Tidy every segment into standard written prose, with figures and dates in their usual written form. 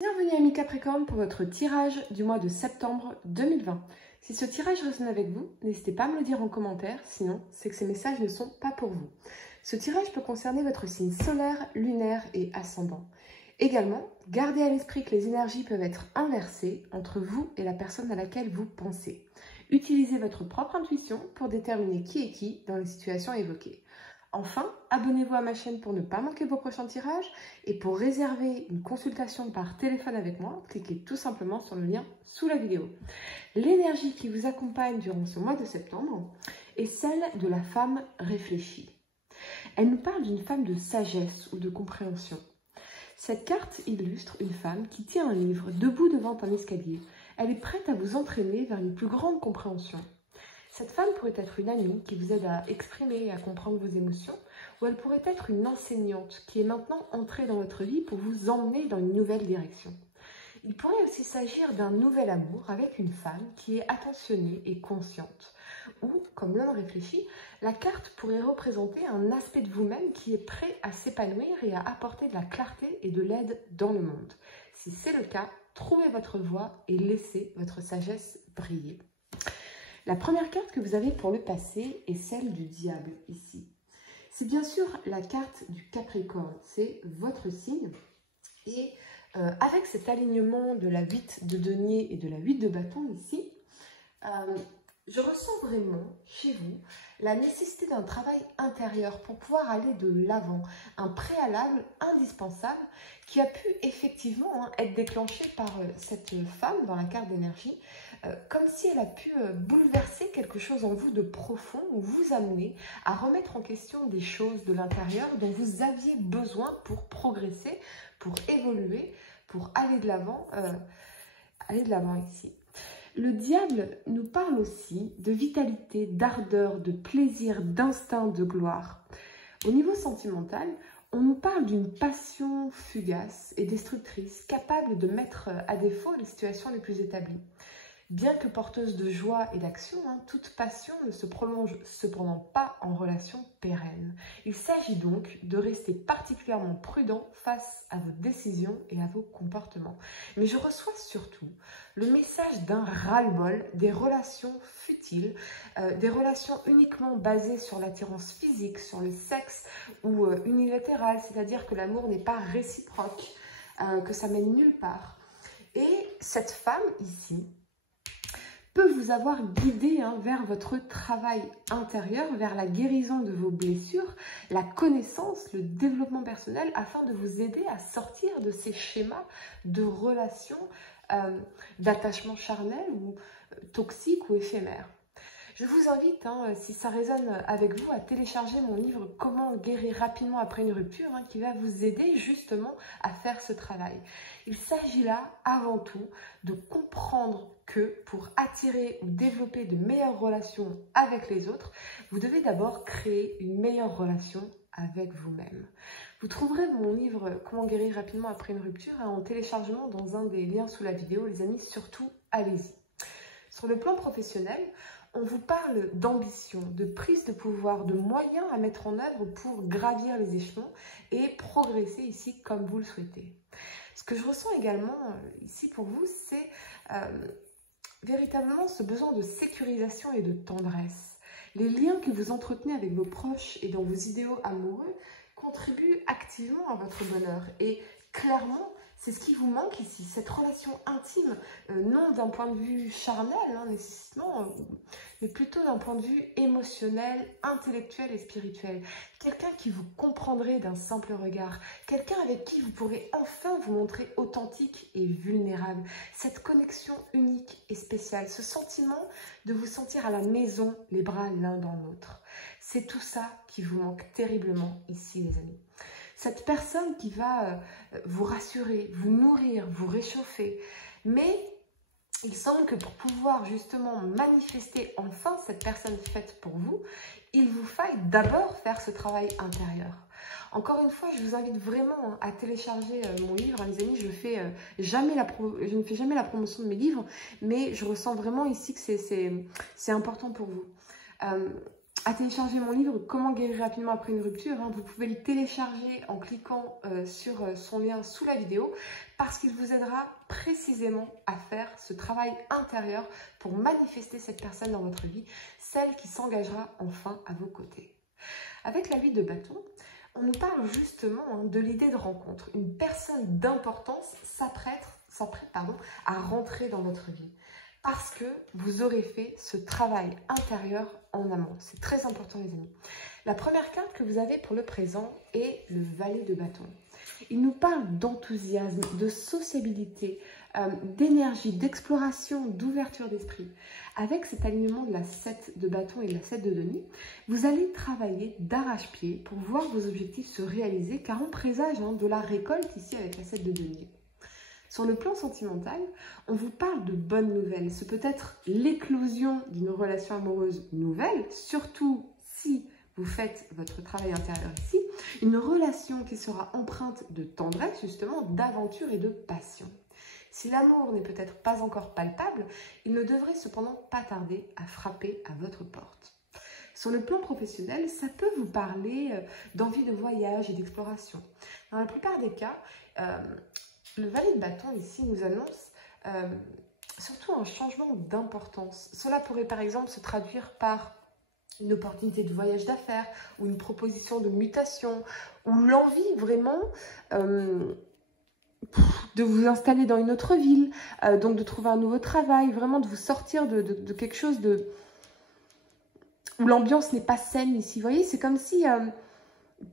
Bienvenue amis Capricorne pour votre tirage du mois de septembre 2020. Si ce tirage résonne avec vous, n'hésitez pas à me le dire en commentaire, sinon c'est que ces messages ne sont pas pour vous. Ce tirage peut concerner votre signe solaire, lunaire et ascendant. Également, gardez à l'esprit que les énergies peuvent être inversées entre vous et la personne à laquelle vous pensez. Utilisez votre propre intuition pour déterminer qui est qui dans les situations évoquées. Enfin, abonnez-vous à ma chaîne pour ne pas manquer vos prochains tirages et pour réserver une consultation par téléphone avec moi, cliquez tout simplement sur le lien sous la vidéo. L'énergie qui vous accompagne durant ce mois de septembre est celle de la femme réfléchie. Elle nous parle d'une femme de sagesse ou de compréhension. Cette carte illustre une femme qui tient un livre debout devant un escalier. Elle est prête à vous entraîner vers une plus grande compréhension. Cette femme pourrait être une amie qui vous aide à exprimer et à comprendre vos émotions, ou elle pourrait être une enseignante qui est maintenant entrée dans votre vie pour vous emmener dans une nouvelle direction. Il pourrait aussi s'agir d'un nouvel amour avec une femme qui est attentionnée et consciente. Ou, comme l'homme réfléchit, la carte pourrait représenter un aspect de vous-même qui est prêt à s'épanouir et à apporter de la clarté et de l'aide dans le monde. Si c'est le cas, trouvez votre voie et laissez votre sagesse briller. La première carte que vous avez pour le passé est celle du diable ici. C'est bien sûr la carte du Capricorne, c'est votre signe. Et avec cet alignement de la 8 de denier et de la 8 de bâton ici, je ressens vraiment chez vous la nécessité d'un travail intérieur pour pouvoir aller de l'avant. Un préalable indispensable qui a pu effectivement être déclenché par cette femme dans la carte d'énergie, comme si elle a pu bouleverser quelque chose en vous de profond ou vous amener à remettre en question des choses de l'intérieur dont vous aviez besoin pour progresser, pour évoluer, pour aller de l'avant ici. Le diable nous parle aussi de vitalité, d'ardeur, de plaisir, d'instinct, de gloire. Au niveau sentimental, on nous parle d'une passion fugace et destructrice, capable de mettre à défaut les situations les plus établies. Bien que porteuse de joie et d'action, toute passion ne se prolonge cependant pas en relation pérenne. Il s'agit donc de rester particulièrement prudent face à vos décisions et à vos comportements. Mais je reçois surtout le message d'un ras-le-bol des relations futiles, des relations uniquement basées sur l'attirance physique, sur le sexe ou unilatéral, c'est-à-dire que l'amour n'est pas réciproque, que ça mène nulle part. Et cette femme ici peut vous avoir guidé vers votre travail intérieur, vers la guérison de vos blessures, la connaissance, le développement personnel, afin de vous aider à sortir de ces schémas de relations, d'attachement charnel ou toxiques ou éphémères. Je vous invite, si ça résonne avec vous, à télécharger mon livre « Comment guérir rapidement après une rupture » qui va vous aider justement à faire ce travail. Il s'agit là, avant tout, de comprendre que pour attirer ou développer de meilleures relations avec les autres, vous devez d'abord créer une meilleure relation avec vous-même. Vous trouverez mon livre « Comment guérir rapidement après une rupture » en téléchargement dans un des liens sous la vidéo. Les amis, surtout, allez-y. Sur le plan professionnel, on vous parle d'ambition, de prise de pouvoir, de moyens à mettre en œuvre pour gravir les échelons et progresser ici comme vous le souhaitez. Ce que je ressens également ici pour vous, c'est véritablement ce besoin de sécurisation et de tendresse. Les liens que vous entretenez avec vos proches et dans vos idéaux amoureux contribuent activement à votre bonheur. Et clairement, c'est ce qui vous manque ici, cette relation intime, non d'un point de vue charnel, nécessairement, mais plutôt d'un point de vue émotionnel, intellectuel et spirituel. Quelqu'un qui vous comprendrait d'un simple regard, quelqu'un avec qui vous pourrez enfin vous montrer authentique et vulnérable. Cette connexion unique et spéciale, ce sentiment de vous sentir à la maison, les bras l'un dans l'autre. C'est tout ça qui vous manque terriblement ici, les amis. Cette personne qui va vous rassurer, vous nourrir, vous réchauffer. Mais il semble que pour pouvoir justement manifester enfin cette personne faite pour vous, il vous faille d'abord faire ce travail intérieur. Encore une fois, je vous invite vraiment à télécharger mon livre. Les amis, je ne fais jamais la promotion de mes livres, mais je ressens vraiment ici que c'est important pour vous. à télécharger mon livre « Comment guérir rapidement après une rupture ». Vous pouvez le télécharger en cliquant sur son lien sous la vidéo parce qu'il vous aidera précisément à faire ce travail intérieur pour manifester cette personne dans votre vie, celle qui s'engagera enfin à vos côtés. Avec la 8 de bâton, on nous parle justement de l'idée de rencontre. Une personne d'importance s'apprête à rentrer dans votre vie parce que vous aurez fait ce travail intérieur en amont. C'est très important, les amis. La première carte que vous avez pour le présent est le valet de bâton. Il nous parle d'enthousiasme, de sociabilité, d'énergie, d'exploration, d'ouverture d'esprit. Avec cet alignement de la 7 de bâton et de la 7 de denier, vous allez travailler d'arrache-pied pour voir vos objectifs se réaliser car on présage de la récolte ici avec la 7 de denier. Sur le plan sentimental, on vous parle de bonnes nouvelles. Ce peut être l'éclosion d'une relation amoureuse nouvelle, surtout si vous faites votre travail intérieur ici. Une relation qui sera empreinte de tendresse, justement, d'aventure et de passion. Si l'amour n'est peut-être pas encore palpable, il ne devrait cependant pas tarder à frapper à votre porte. Sur le plan professionnel, ça peut vous parler d'envie de voyage et d'exploration. Dans la plupart des cas, le valet de bâton ici nous annonce surtout un changement d'importance. Cela pourrait par exemple se traduire par une opportunité de voyage d'affaires ou une proposition de mutation ou l'envie vraiment de vous installer dans une autre ville, donc de trouver un nouveau travail, vraiment de vous sortir de quelque chose où l'ambiance n'est pas saine ici. Vous voyez, c'est comme si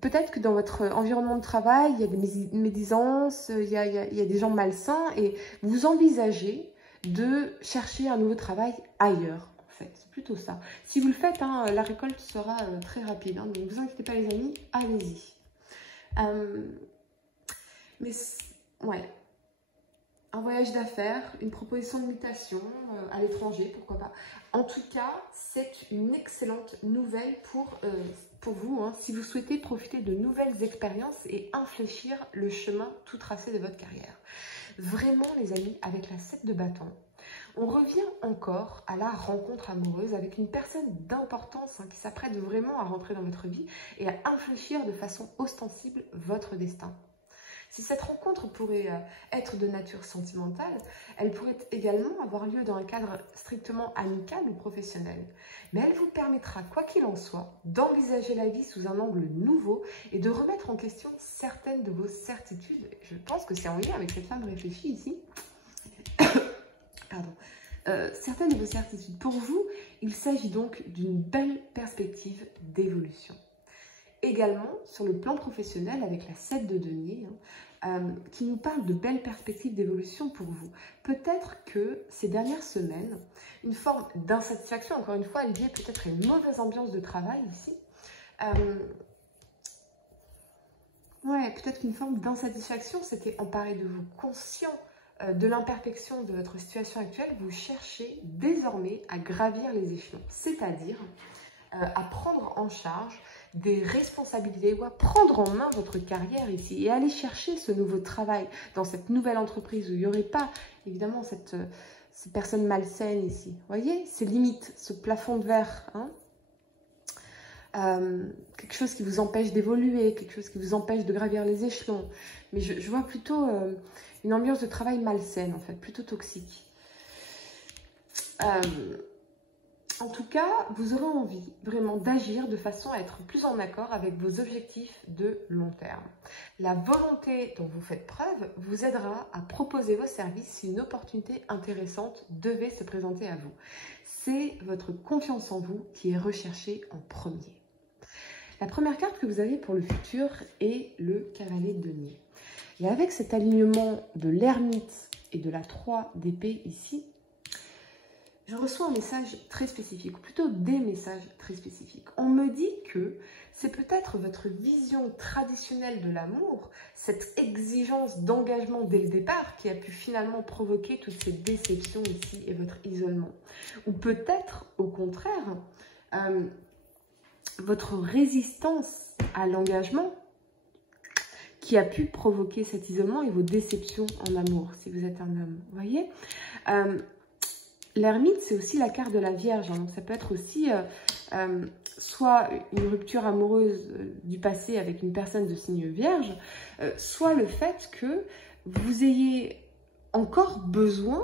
peut-être que dans votre environnement de travail, il y a des médisances, il y a des gens malsains et vous envisagez de chercher un nouveau travail ailleurs. C'est plutôt ça. Si vous le faites, la récolte sera très rapide. Donc, ne vous inquiétez pas, les amis, allez-y. Mais, ouais. Un voyage d'affaires, une proposition de mutation à l'étranger, pourquoi pas. En tout cas, c'est une excellente nouvelle pour vous, si vous souhaitez profiter de nouvelles expériences et infléchir le chemin tout tracé de votre carrière. Vraiment, les amis, avec la 7 de bâton, on revient encore à la rencontre amoureuse avec une personne d'importance qui s'apprête vraiment à rentrer dans votre vie et à infléchir de façon ostensible votre destin. Si cette rencontre pourrait être de nature sentimentale, elle pourrait également avoir lieu dans un cadre strictement amical ou professionnel. Mais elle vous permettra, quoi qu'il en soit, d'envisager la vie sous un angle nouveau et de remettre en question certaines de vos certitudes. Je pense que c'est en lien avec cette femme réfléchie ici. Pardon. Certaines de vos certitudes. Pour vous, il s'agit donc d'une belle perspective d'évolution. Également, sur le plan professionnel, avec la 7 de denier, qui nous parle de belles perspectives d'évolution pour vous. Peut-être que ces dernières semaines, une forme d'insatisfaction, encore une fois, liée peut-être à une mauvaise ambiance de travail ici. Ouais, peut-être qu'une forme d'insatisfaction s'était emparée de vous, conscient de l'imperfection de votre situation actuelle, vous cherchez désormais à gravir les échelons, c'est-à-dire à prendre en charge des responsabilités ou à prendre en main votre carrière ici et aller chercher ce nouveau travail dans cette nouvelle entreprise où il n'y aurait pas évidemment ces personnes malsaines ici. Vous voyez, ces limites, ce plafond de verre, quelque chose qui vous empêche d'évoluer, quelque chose qui vous empêche de gravir les échelons. Mais je vois plutôt une ambiance de travail malsaine, en fait, plutôt toxique. En tout cas, vous aurez envie vraiment d'agir de façon à être plus en accord avec vos objectifs de long terme. La volonté dont vous faites preuve vous aidera à proposer vos services si une opportunité intéressante devait se présenter à vous. C'est votre confiance en vous qui est recherchée en premier. La première carte que vous avez pour le futur est le cavalier de denier. Et avec cet alignement de l'ermite et de la 3 d'épée ici, je reçois un message très spécifique, ou plutôt des messages très spécifiques. On me dit que c'est peut-être votre vision traditionnelle de l'amour, cette exigence d'engagement dès le départ qui a pu finalement provoquer toutes ces déceptions ici et votre isolement. Ou peut-être, au contraire, votre résistance à l'engagement qui a pu provoquer cet isolement et vos déceptions en amour, si vous êtes un homme. Vous voyez, l'ermite, c'est aussi la carte de la Vierge. Donc, ça peut être aussi soit une rupture amoureuse du passé avec une personne de signe vierge, soit le fait que vous ayez encore besoin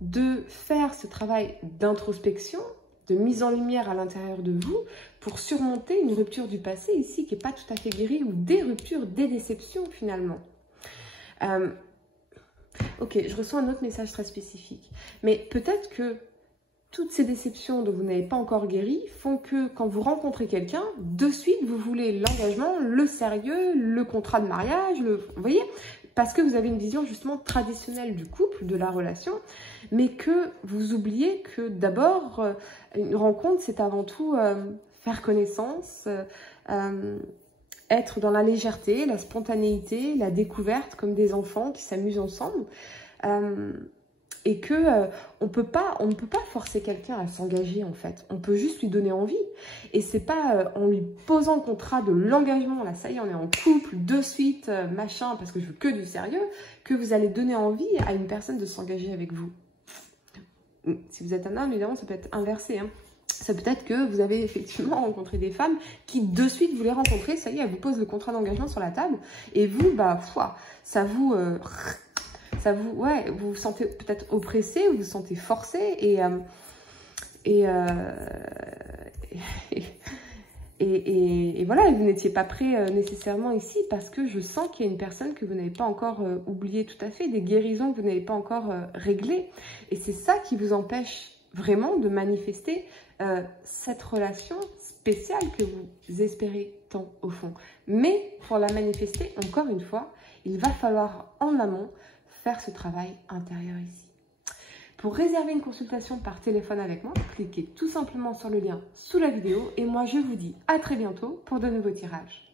de faire ce travail d'introspection, de mise en lumière à l'intérieur de vous pour surmonter une rupture du passé ici qui n'est pas tout à fait guérie ou des ruptures, des déceptions finalement. Ok, je reçois un autre message très spécifique. Mais peut-être que toutes ces déceptions dont vous n'avez pas encore guéri font que quand vous rencontrez quelqu'un, de suite, vous voulez l'engagement, le sérieux, le contrat de mariage, vous voyez, parce que vous avez une vision justement traditionnelle du couple, de la relation, mais que vous oubliez que d'abord, une rencontre, c'est avant tout faire connaissance, être dans la légèreté, la spontanéité, la découverte, comme des enfants qui s'amusent ensemble. Et que on ne peut pas forcer quelqu'un à s'engager en fait. On peut juste lui donner envie. Et c'est pas en lui posant le contrat de l'engagement, là ça y est, on est en couple, de suite, machin, parce que je veux que du sérieux, que vous allez donner envie à une personne de s'engager avec vous. Si vous êtes un homme, évidemment, ça peut être inversé. Hein. Ça peut être que vous avez effectivement rencontré des femmes qui de suite vous les rencontrez, ça y est, elles vous posent le contrat d'engagement sur la table. Et vous, bah, ça vous... ouais, vous vous sentez peut-être oppressé, vous vous sentez forcé et voilà, vous n'étiez pas prêt nécessairement ici parce que je sens qu'il y a une personne que vous n'avez pas encore oubliée tout à fait, des guérisons que vous n'avez pas encore réglées. Et c'est ça qui vous empêche vraiment de manifester cette relation spéciale que vous espérez tant au fond. Mais pour la manifester, encore une fois, il va falloir en amont faire ce travail intérieur ici. Pour réserver une consultation par téléphone avec moi, cliquez tout simplement sur le lien sous la vidéo et moi je vous dis à très bientôt pour de nouveaux tirages.